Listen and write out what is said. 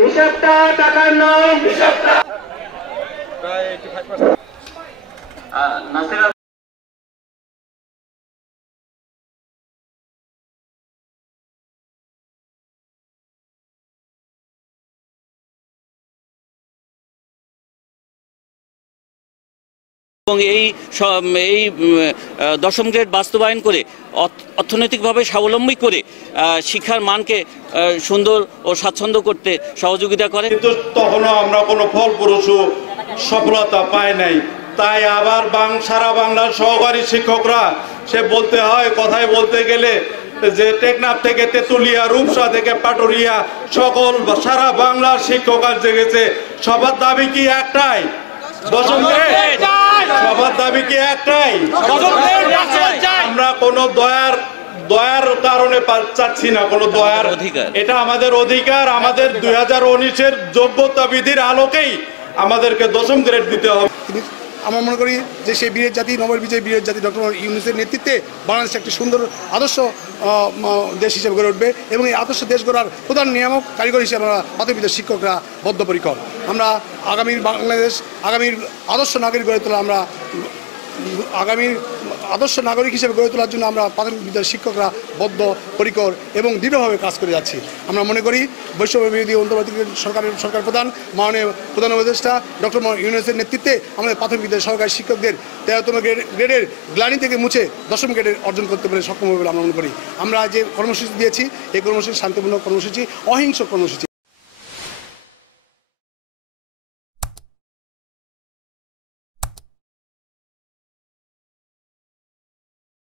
হিসাবটা টাকার নয়, হিসাবটা নাসির এবং এই দশম গ্রেড বাস্তবায়ন করে অর্থনৈতিকভাবে স্বাবলম্বী করে শিক্ষার মানকে সুন্দর ও স্বাচ্ছন্দ্য করতে সহযোগিতা করে। কিন্তু তখনও আমরা কোনো ফলপ্রসূ সফলতা পাই নাই। তাই আবার সারা বাংলার সহকারী শিক্ষকরা সে বলতে হয়, কথায় বলতে গেলে যে টেকনাফ থেকে তেতুলিয়া, রূপসা থেকে পাটুরিয়া সকল সারা বাংলার শিক্ষক আজ জেগেছে। সবার দাবি কি একটাই? দশম গ্রেড। সবার দাবি কি একটাই? আমরা কোনো দয়ার কারণে চাচ্ছি না, কোনো দয়ার, এটা আমাদের অধিকার। আমাদের 2019-এর যোগ্যতা বিধির আলোকেই আমাদেরকে দশম গ্রেড দিতে হবে। আমরা মনে করি যে সেই বীরের জাতি, নোবেল বিজয়ী বীরের জাতি ডক্টর ইউনূসের নেতৃত্বে বাংলাদেশ একটি সুন্দর আদর্শ দেশ হিসেবে গড়ে উঠবে এবং এই আদর্শ দেশ গড়ার প্রধান নিয়ামক কারিগর হিসেবে আমরা প্রাথমিক বিদ্যালয়ের শিক্ষকরা বদ্ধপরিকর। আমরা আগামীর বাংলাদেশ, আগামীর আদর্শ নাগরিক গড়ে তোলা, আমরা আগামীর আদর্শ নাগরিক হিসেবে গড়ে তোলার জন্য আমরা প্রাথমিক বিদ্যালয়ের শিক্ষকরা বদ্ধপরিকর এবং দৃঢ়ভাবে কাজ করে যাচ্ছি। আমরা মনে করি বৈষম্য বিরোধী অন্তর্বর্তীকালীন সরকার প্রধান মাননীয় প্রধান উপদেষ্টা ডক্টর ইউনূসের নেতৃত্বে আমাদের প্রাথমিক বিদ্যালয়ের সহকারী শিক্ষকদের 13তম গ্রেডের গ্লানি থেকে মুছে দশম গ্রেডের অর্জন করতে পারে সক্ষম হবে বলে আমরা মনে করি। আমরা যে কর্মসূচি দিয়েছি এই কর্মসূচি শান্তিপূর্ণ কর্মসূচি, অহিংস কর্মসূচি।